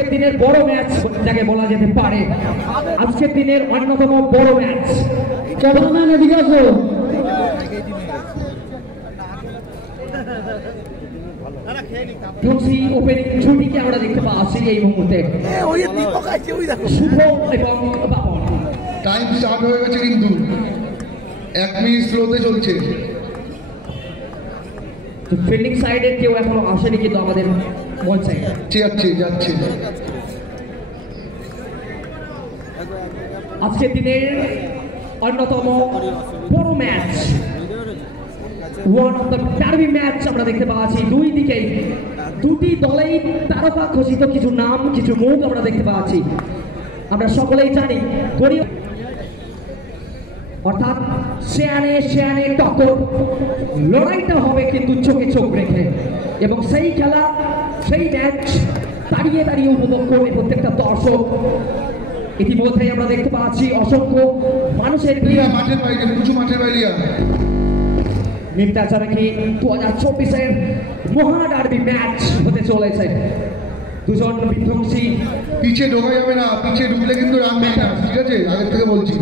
আজকের দিনের বড় ম্যাচ যাকে বলা যেতে পারে, আজকের দিনের অন্যতম বড় ম্যাচ। ক্যামেরাম্যান এদিকে আসো। ওপেনিং জুটিকে আমরা দেখতে পাচ্ছি এই মুহূর্তে, শুভ এবং বাপন। টাইম স্টার্ট হয়ে গেছে, কিন্তু 1 মিনিট স্লোতে চলছে। ফিল্ডিং সাইডের কেউ এখনো আসেনি কিন্তু আমাদের মঞ্চে যাচ্ছে। আজকের দিনের অন্যতম বড় match, one of the derby match আমরা দেখতে পাচ্ছি। দুই দিকেই দুটি দলেই তারকা খচিত কিছু নাম, কিছু মুখ আমরা দেখতে পাচ্ছি। আমরা সকলেই জানি অর্থাৎ শেয়ানে টক্কর, লড়াইটা হবে কিন্তু চোখে চোখ রেখে, এবং সেই খেলা, সেই ম্যাচ দাঁড়িয়ে উপভোগ করবে প্রত্যেকটা দর্শক। ইতিমধ্যেই আমরা দেখতে পাচ্ছি অসংখ্য মানুষের মাঠের বাইরে নির্ধারণ কি 2024-এর মহা ডার্বি ম্যাচ হতে চলেছে। দুজন বিধ্বংসী, পিছে ঢোকা যাবে না, পিছে ঢুকলে কিন্তু রান নেই না, ঠিক আছে? আগের থেকে বলছি।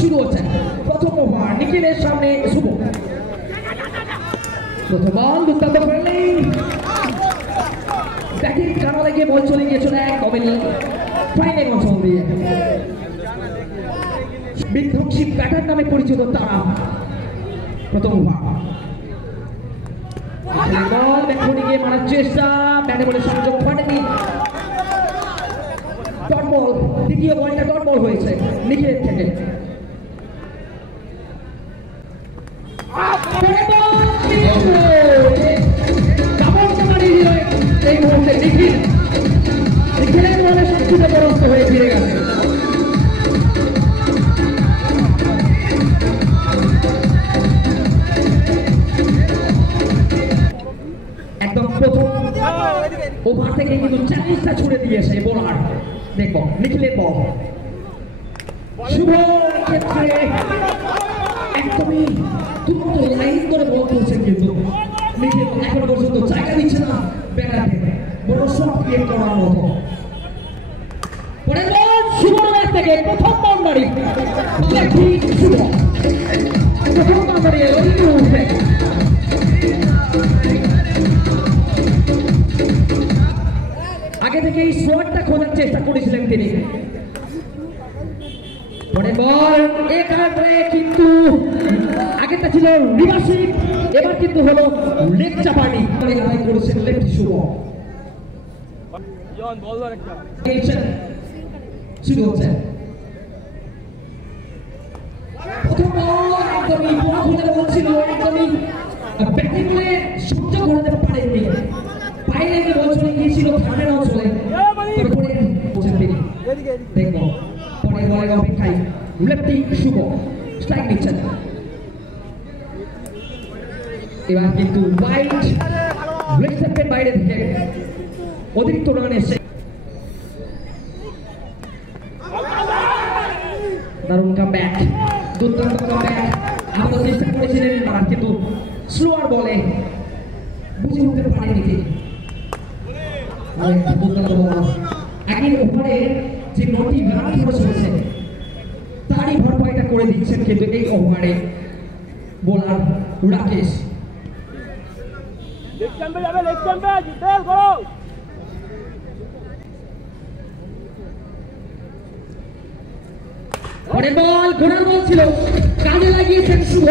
শুরু হচ্ছে প্রথম ওভার, নিখিলের সামনে শুভ। প্রথম বল, দুর্দান্ত ফিল্ডিং, ব্যাটিং কানা লেগে বল চলে গিয়েছিল একদম ফাইনাল অঞ্চল দিয়ে। বিধ্বংসী ব্যাটার নামে পরিচিত তারা। প্রথম ওভার বল, ব্যাটে গিয়ে মারার চেষ্টা, ব্যাটে বলে সংযোগ ঘটেনি। ডট বল, দ্বিতীয় বলটা ডট বল হয়েছে নিখিলের থেকে। এই মুহূর্তে নিখিলের বলে শক্তিতে পরাস্ত হয়ে ফিরে গেছে। একদম প্রথম ওভার থেকে কিন্তু চ্যালেঞ্জটা ছুড়ে দিয়েছে বোলার। দেখবো নিখিলের বল, শুভ ক্ষেত্রে একদমই দ্রুত লাইন ধরে বল করছেন, কিন্তু নিখিল এখনো পর্যন্ত জায়গা দিচ্ছে না ব্যাটারকে বড় শট ক্রিয়েট করার মতো। পরের বল, শুভর থেকে প্রথম বাউন্ডারি, শুভ প্রথম বাউন্ডারি ওই মুহূর্তে। আগে থেকে এই শটটা খোঁজার চেষ্টা করেছিলেন তিনি। পরের বল একাগ্রে, কিন্তু আগেরটা ছিল রিভার্সিভ, এবার কিন্তু হলো লেগ চাপানি করেছেন লেফট শুভ। শুরু হচ্ছে প্রথম বল, একদমই বল খুঁজে বলছিল, একদমই ব্যাটিং বলে সহ্য করতে পারেননি, পায়ে লেগে বল চলে গিয়েছিল থার্ডের অঞ্চলে। দেখবো পরের বলের অপেক্ষায় লেফটি শুভ স্ট্রাইক দিচ্ছেন। এবার কিন্তু ওয়াইড লেগ সাইডের বাইরে থেকে অতিরিক্ত রান এসে দারুণ কামব্যাক, দুর্দান্ত কামব্যাক। আমরা চেষ্টা করেছিলেন কিন্তু স্লোয়ার বলে বুঝে উঠতে পারেনি তিনি। দুর্দান্ত বল, আগের ওভারে যে 9টি রান খরচ হয়েছে তারই ভরপাইটা করে দিচ্ছেন কিন্তু এই ওভারে বোলার রাকেশ। পরের বল ঘোড়ার বল ছিল, কাজে লাগিয়েছেন শুভ।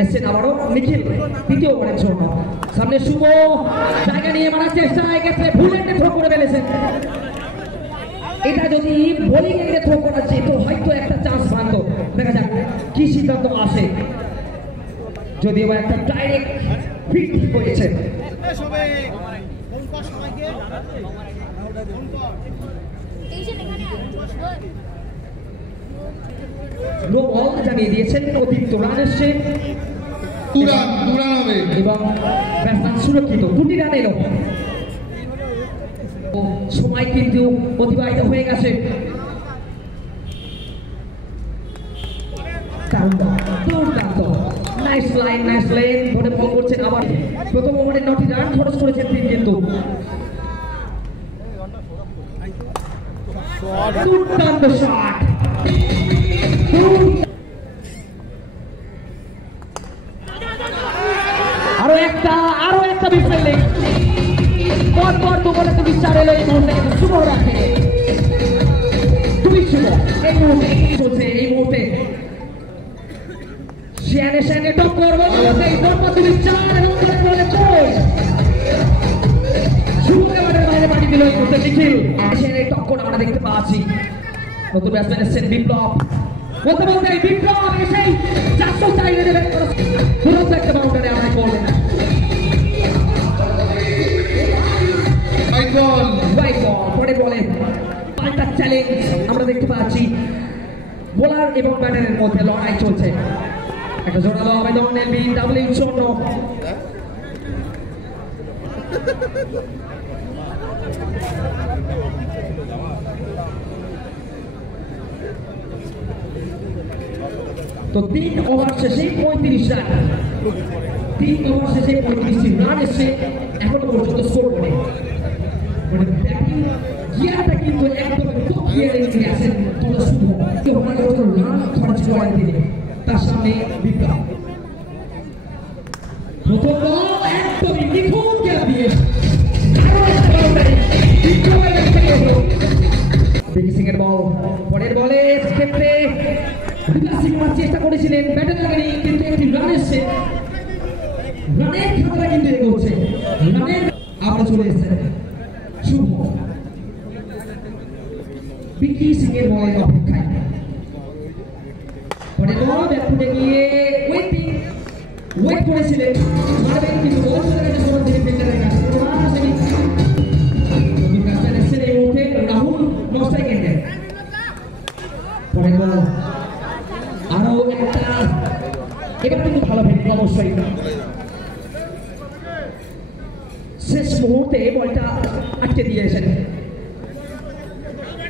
এসছেন আবারও নিখিল দ্বিতীয় ওভারের জন্য। সামনে শুভ জায়গা নিয়ে মারার চেষ্টা, এক্ষেত্রে ভুল একটা থ্রো করে ফেলেছেন। এটা যদি বোলিং এন্ডে থ্রো করা যেত হয়তো একটা চান্স পান্ত। দেখা যাক কি সিদ্ধান্ত আসে, যদিও একটা ডাইরেক্ট ফিট হয়েছে। নো বল জানিয়ে দিয়েছেন, অতিরিক্ত রান এসছে দুরান হবে এবং ব্যাটসম্যান সুরক্ষিত, 2টি রান এলো। সময় কিন্তু অতিবাহিত হয়ে গেছে। দুর্দান্ত, নাইস লাইন ধরে বল করছেন আবার। প্রথম ওভারে 9টি রান খরচ করেছেন তিনি, কিন্তু দুর্দান্ত শট। আরো একটা বিশাল লেগ, পর দু বলে 4 এলো এই মুহূর্তে, কিন্তু শুভ রাখে খুবই শুভ। এই মুহূর্তে চলছে, এই মুহূর্তে শিয়ানে টক্কর বলতে পরপর 4 এবং বলে 4 শুভকে বাইরে পাঠিয়ে দিল এই মুহূর্তে নিখিল। শিয়ানে টক্কর আমরা দেখতে পাচ্ছি। নতুন ব্যাটসম্যান এসেছেন বিপ্লব, বলতে বিপ্লব এসেই 404 রেডে ব্যাট করে তুরন্ত একটা বাউন্ডারি আমরা করলেন। হোয়াইট বল, পরের বলে পাল্টা চ্যালেঞ্জ আমরা দেখতে পাচ্ছি। বোলার এবং ব্যাটারের মধ্যে লড়াই চলছে। একটা জোরালো আবেদন LBWর জন্য। তো 3 ওভার শেষে 35 রান, 3 ওভার শেষে 35টি রান এসে এখনো পর্যন্ত স্কোর করে। ব্যাটিং গিয়ারটা কিন্তু একদম টপ গিয়ারে নিয়ে আসেন তোলা শুভ। রান খরচ করেন তিনি, তার সামনে বিপ্লব। প্রথম বল একদমই নিখুঁত গিয়ার দিয়ে বিকি সিং এর বল। পরের বলে ক্ষেত্রে সিং চেষ্টা করেছিলেন ব্যাটার লাগানি, কিন্তু একটি রান এসছে। রানের খাতাটা কিন্তু এগোচ্ছে, রানের আবার চলে এসছে শুভ। বিকি সিং এর বলের অপেক্ষায়। পরের বল ব্যাটফুটে গিয়ে ওয়েট করেছিলেন, মারবেন কিন্তু বল চলে গেছে সবার দিকে ফিল্ডারের কাছে। নতুন ব্যাটসম্যান এসেছেন এই মুহূর্তে রাহুল 9 সেকেন্ডে। পরের বল আরো একটা, এবার কিন্তু ভালো ফিল্ডিং অবশ্যই। শেষ মুহূর্তে বলটা আটকে দিয়েছেন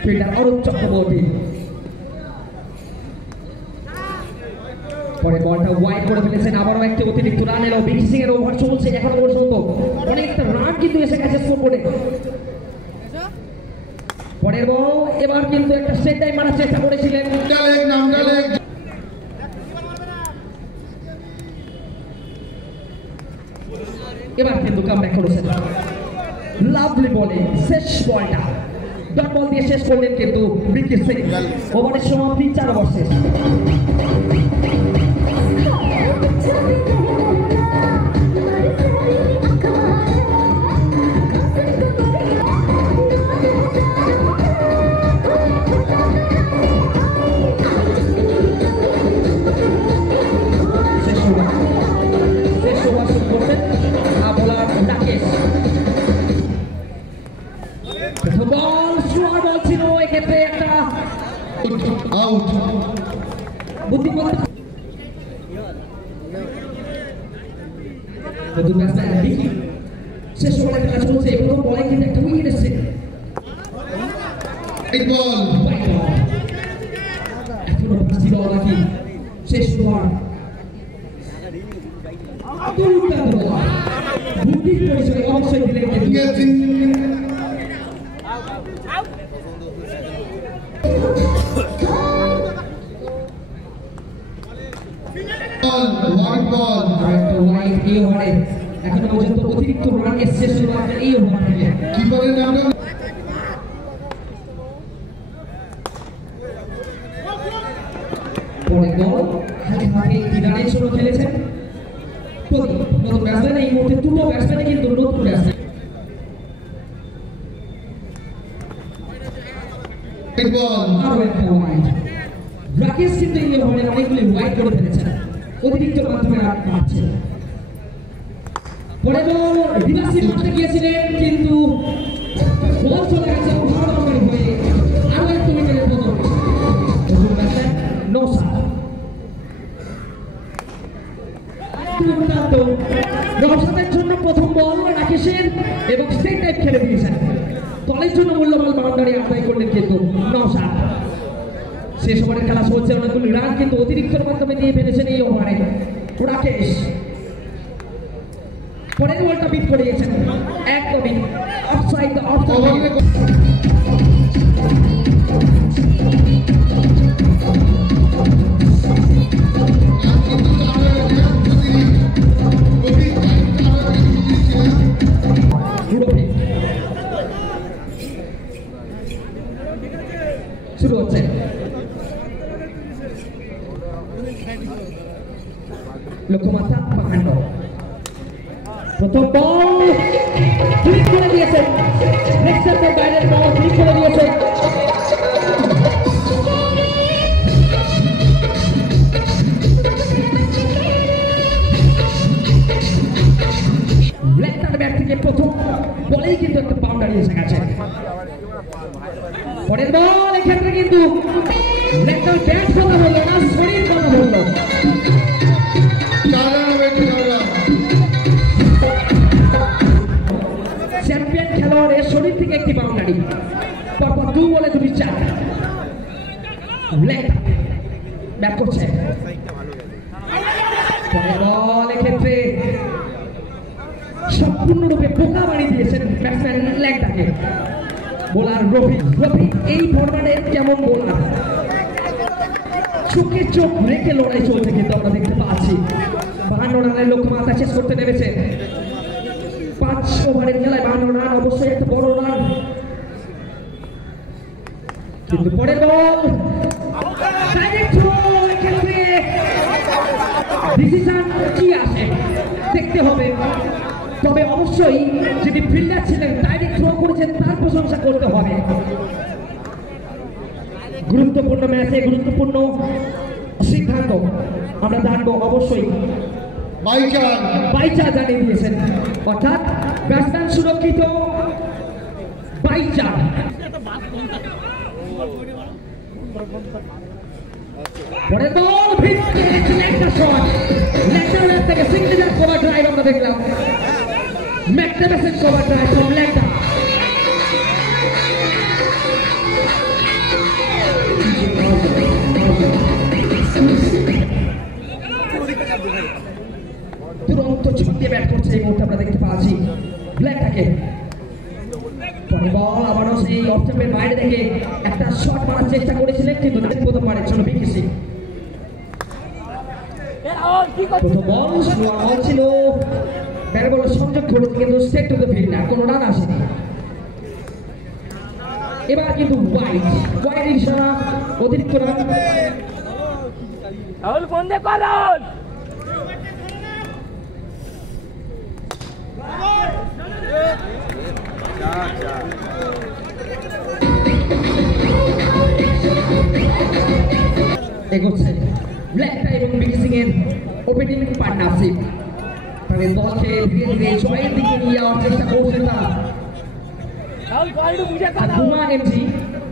ফিল্ডার অরূপ চক্রবর্তী। পরে বলটা ওয়াইড করে ফেলেছেন, আবারও একটি অতিরিক্ত রান এলো। বিকি সিং এর ওভার চলছে এখনো পর্যন্ত, অনেকটা রান কিন্তু এসে গেছে স্কোর বোর্ডে। পরের বল এবার কিন্তু একটা স্ট্রেট টাইম মারার চেষ্টা করেছিলেন, এবার কিন্তু কামব্যাক করেছেন। লাভলি বলে শেষ বলটা ডট বল দিয়ে শেষ করলেন কিন্তু বিকি সিং। ওভারের সমাপ্তি 4 ওভার শেষ। শেষ ওভারে খেলা চলছে, প্রথম বলে কিন্তু একটা উইকেট এসেছে। এখনো 5টি বল বাকি, শেষ ওভার। দুর্দান্ত বল, বুদ্ধির পরিচয় অবশ্যই দিলেন এখনো পর্যন্ত অতিরিক্ত রান এসছে শুধুমাত্র এই ওভার থেকে। কি বলেন আপনারা? পরে বল হাতে হাতে রানের জন্য খেলেছেন প্রদীপ। নতুন ব্যাটসম্যান এই মুহূর্তে, দুটো ব্যাটসম্যান কিন্তু নতুন ব্যাটসম্যান। আরো একটা ওয়াইড, রাকেশ কিন্তু এই ওভারে অনেকগুলি ওয়াইড করে ফেলেছেন, অতিরিক্ত মাধ্যমে রান পাচ্ছেন। পরে বল রিভার্সিং করতে গিয়েছিলেন কিন্তু দুর্দান্ত নওশাদের জন্য প্রথম বল রাকেশের এবং স্টেট টাইপ খেলে দিয়েছেন। দলের জন্য মূল্যবান বাউন্ডারি আদায় করলেন কিন্তু নওশাদ। শেষ ওভারের খেলা চলছে, অনেকগুলো রান কিন্তু অতিরিক্তের মাধ্যমে দিয়ে ফেলেছেন এই ওভারে রাকেশ। পরের বলটা বিট করে দিয়েছেন, একদমই অফসাইড শুরু হচ্ছে। লক্ষ্যমাত্রা 52, প্রথম বল ক্লিক করে দিয়েছেন, নেক্সটের বাইরের বল ক্লিক করে দিয়েছেন। লেফটার ব্যাট থেকে প্রথম বলেই কিন্তু একটা বাউন্ডারি এসে গেছে। পরের বল এক্ষেত্রে কিন্তু লেফটার ব্যাট কথা বললো না, শরীর কথা বললো। চ্যাম্পিয়ন খেলোয়াড়ের শরীর থেকে একটি বাউন্ডারি, পরপর 2 বলে 2 চার। লেফট ব্যাট করছে, পরের বল এক্ষেত্রে সম্পূর্ণরূপে বোকা বানিয়ে দিয়েছেন ব্যাটসম্যান লেগটাকে। বোলার রফিক এই ফরম্যাটের কেমন বোলার, চোখে চোখ রেখে লড়াই চলছে কিন্তু আমরা দেখতে পাচ্ছি। 52 রানের লক্ষ্যমাত্রা শেষ করতে নেমেছে। 5 ওভারের খেলায় 52 রান অবশ্যই একটা বড় রান, কিন্তু পরের বল ডিসিশন কি আসে দেখতে হবে। তবে অবশ্যই যিনি ফিল্ডার ছিলেন ডাইরেক্ট থ্রো করেছেন তার প্রশংসা করতে হবে। গুরুত্বপূর্ণ ম্যাচে গুরুত্বপূর্ণ সিদ্ধান্ত আমরা জানবো অবশ্যই। বাইচা জানিয়ে দিয়েছেন, অর্থাৎ ব্যাটসম্যান সুরক্ষিত। বাইচা পরের বল ভিড়তে একটা শট, লেফটার থেকে সিগনেচার কভার ড্রাইভ আমরা দেখলাম। ম্যাকডেভিসের কভার ড্রাইভ ফ্রম লেফটার। তুরন্ত ছুটে ব্যাট করছে এই মুহূর্তে আমরা দেখতে পাচ্ছি ব্ল্যাকটাকে। পরের বল আবারও সেই অফ স্টাম্পের বাইরে থেকে একটা শট মারার চেষ্টা করেছিলেন, কিন্তু প্রথমবারের জন্য বিকেসি। প্রথম বল স্লোয়ার বল ছিল, ব্যাট বলের সংযোগ ঘটেছে কিন্তু স্ট্রেট টু দ্য ফিল্ড, না কোনো রান আসেনি। এবার কিন্তু ওয়াইড ইশারা, অতিরিক্ত রান। এগোচ্ছে ব্ল্যাকটা এবং বিকি সিং এর ওপেনিং পার্টনারশিপ। তাদের দলকে ধীরে ধীরে জয়ের দিকে নিয়ে যাওয়ার চেষ্টা করছে তারা। ঘুমা এমজি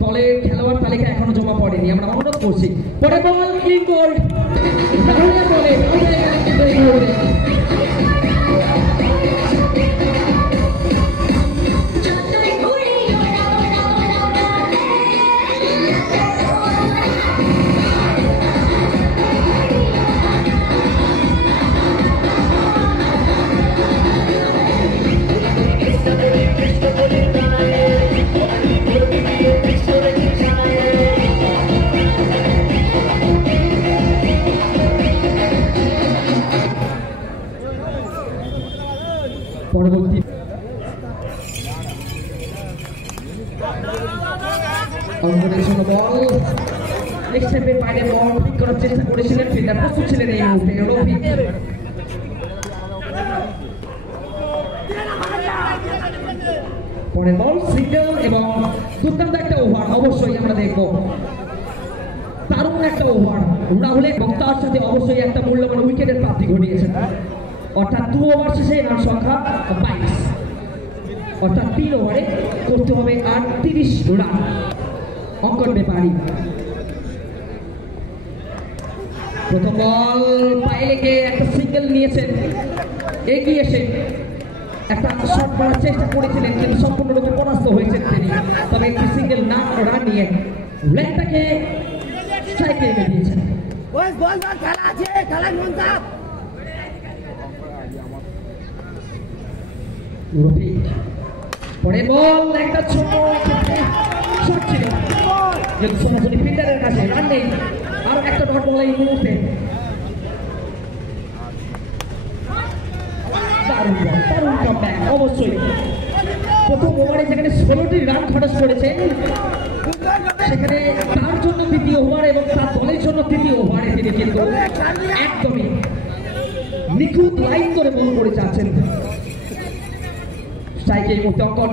দলের খেলোয়াড় তালিকা এখনো জমা পড়েনি, আমরা অনুরোধ করছি। পরে বল ক্লিন গোল্ড রাহুলের বলে পরবর্তী অঙ্গনের জন্য বল এক্সেপের বাইরে বল পিক করার চেষ্টা করেছিলেন, ফিল্ডার প্রস্তুত ছিলেন এই মুহূর্তে রফিক। পরের বল সিঙ্গেল এবং দুর্দান্ত একটা ওভার অবশ্যই আমরা দেখবো। দারুণ একটা ওভার রাহুল এবং তার সাথে অবশ্যই একটা মূল্যবান উইকেটের প্রাপ্তি ঘটিয়েছেন। অর্থাৎ 2 ওভার শেষে রান সংখ্যা 22, অর্থাৎ 3 ওভারে করতে হবে 38 রান। অঙ্কন ব্যাপারী প্রথম বল পায়ে লেগে একটা সিঙ্গেল নিয়েছেন, এগিয়ে এসে একটা শট করার চেষ্টা করেছিলেন কিন্তু সম্পূর্ণরূপে পরাস্ত হয়েছেন তিনি। তবে একটি সিঙ্গেল রান নিয়ে লেগটাকে স্ট্রাইকে এনে দিয়েছেন। পরে বল একটা ছোট শট ছিল কিন্তু সরাসরি ফিল্ডারের কাছে রান নেই। আরো একটা ডট বল এই মুহূর্তে। দারুণ কামব্যাক। অবশ্যই প্রথম ওভারে যেখানে 16টি রান খরচ করেছেন সেখানে তার জন্য তৃতীয় ওভার এবং তার দলের জন্য তৃতীয় ওভারে তিনি কিন্তু একদমই নিখুঁত লাইন ধরে বল করে যাচ্ছেন। স্ট্রাইকে এই মুহূর্তে অঙ্কন।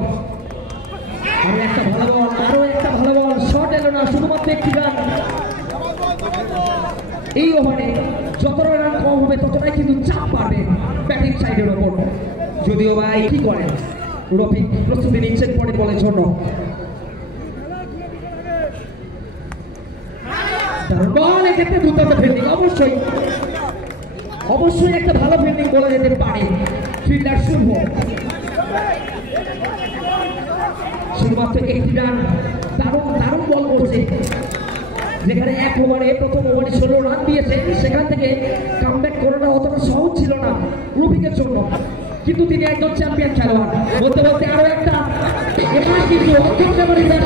আরো একটা ভালো বল, শট এলো না, শুধুমাত্র একটি রান। এই ওভারে যতটা রান কম হবে ততটাই কিন্তু চাপ পাবে ব্যাটিং সাইডের ওপর। যদিও ভাই কি করেন, রফিক প্রস্তুতি নিচ্ছেন পরের বলের জন্য। বল এক্ষেত্রে দুর্দান্ত ফিল্ডিং, অবশ্যই একটা ভালো ফিল্ডিং বলা যেতে পারে ফিল্ডার শুধুমাত্র একটি রান। দারুণ বল করছে, যেখানে এক ওভারে প্রথম ওভারে 16 রান দিয়েছে সেখান থেকে কামব্যাক করাটা অতটা সহজ ছিল না রফিকের জন্য, কিন্তু তিনি একজন চ্যাম্পিয়ন খেলোয়াড়। বলতে আরো একটা এবার কিন্তু অক্ষর ব্যাট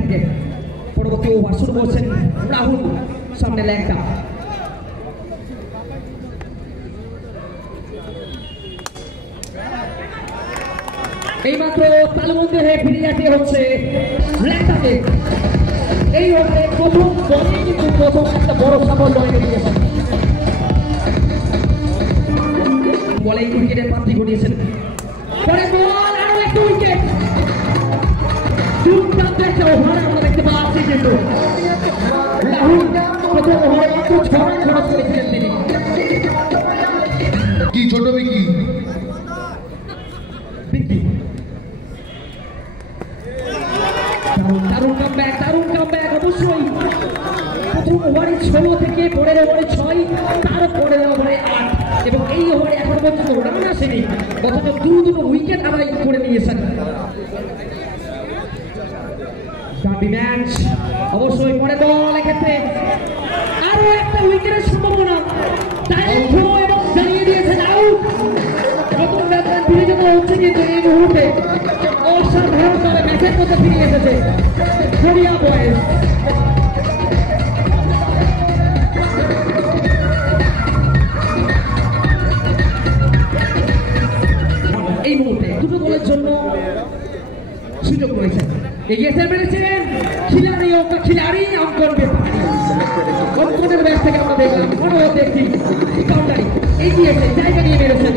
থেকে পরবর্তী ওভার শুরু করছেন রাহুল। সামনে লেগটা, এইমাত্র তালুবন্দী হয়ে ফিরে যেতে হচ্ছে লেগটাকে। এই ওভারে প্রথম বলে কিন্তু একটা বড় সাফল্য হয়ে গিয়েছে। বলে উইকেটের প্রাপ্তি ঘটিয়েছেন। পরে বল আরো একটা উইকেট। দুর্দান্ত একটা ওভার আমরা দেখতে পাচ্ছি কিন্তু রাহুল প্রথম ওভারে মাত্র 6 রান খরচ করেছিলেন তিনি। কি ছোট বিকি দারুণ কামব্যাক। অবশ্যই প্রথম ওভারে 16 থেকে পরের ওভারে 6, তার পরের ওভারে 8 এবং এই ওভারে এখন পর্যন্ত রান আসেনি, অথচ দুটো উইকেট আদায় করে নিয়েছেন। ম্যাচ অবশ্যই পরে বল, এক্ষেত্রে আরো একটা উইকেটের সম্ভাবনা। এবং জানিয়ে দিয়েছেন আউট। নতুন ব্যাটসম্যান ফিরে যেতে হচ্ছে কিন্তু এই মুহূর্তে অসাধারণভাবে ম্যাচের মধ্যে ফিরে এসেছে কোরিয়া বয়েজ। এই মুহূর্তে দুটো দলের জন্য সুযোগ রয়েছে। এগিয়ে পেরেছিলেন খিলাড়ি অঙ্কন ব্যাপারী। অঙ্কনের ব্যাট থেকে আমরা দেখলাম পরবর্তী একটি কাউন্টারি এগিয়েছে, জায়গা নিয়ে বেরোছেন।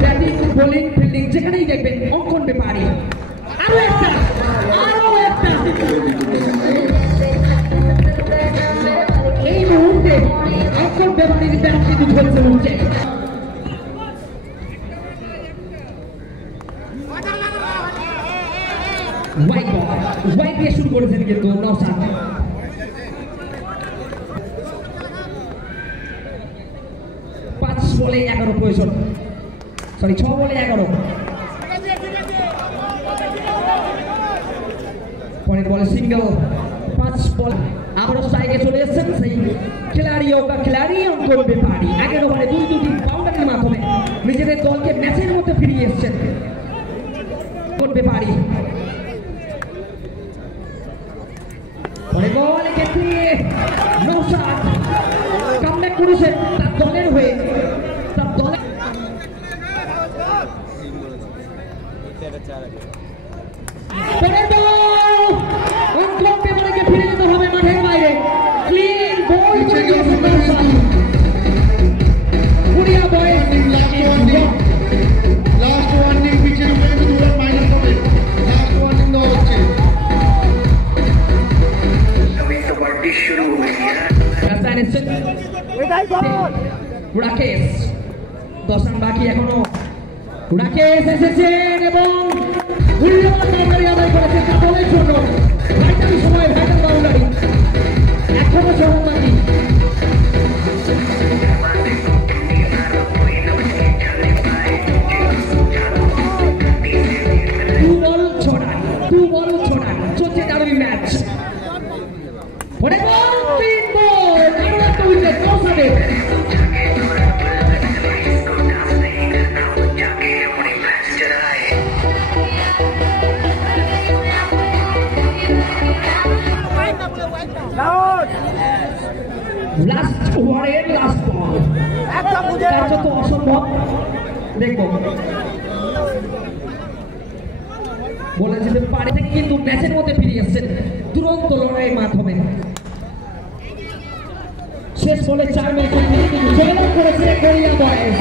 ব্যাটিং, বোলিং, ফিল্ডিং যেখানেই দেখবেন অঙ্কন ব্যাপারী। আরো একটা এই মুহূর্তে অঙ্কন ব্যাপারীর ব্যাট কিন্তু ঝলসে উঠছে। হোয়াইট দিয়ে শুরু করেছেন কিন্তু নওশাদ। 5 বলে 11 প্রয়োজন, 6 বলে 11। পরের বলে সিঙ্গেল, 5 বল। আবারও স্ট্রাইকে চলে এসেছেন সেই খিলাড়ি অঙ্কন ব্যাপারী। আগের ওভারে দুটি বাউন্ডারির মাধ্যমে নিজেদের দলকে ম্যাচের মধ্যে ফিরিয়ে এসেছেন অঙ্কন ব্যাপারী। বল ক্ষেত্রে নওশাদ কামব্যাক করেছেন তার দলের হয়ে। অঙ্কন ব্যাপারীকে ফিরে যেতে হবে মাঠের বাইরে। ক্লিন বল কোরিয়া বয়েজ। লাস্ট ওয়ার্নিং পিচের উপরে 2 রান মাইনাস হবে। লাস্ট ওয়ার্নিং রাকেশ 10 রান বাকি এখনো রাকেশ এসেছেন এবং মূল্যবান বাউন্ডারি আদায় করেছে দলের জন্য ভাইটাল সময় ভাইটাল বাউন্ডারি এখনো জমা বাকি দু বল ছড়া চলছে দারুণ ম্যাচ পরে বল 3 বল আরো একটা উইকেট কৌশলে লাস্ট ওভারের লাস্ট বল কার্যত অসম্ভব দেখবো বলে যেতে পারে কিন্তু ম্যাচের মধ্যে ফিরে এসেছেন দুরন্ত লড়াইয়ের মাধ্যমে শেষ বলে 4 মিনিট কিন্তু জয়লাভ করেছে কোরিয়া বয়েজ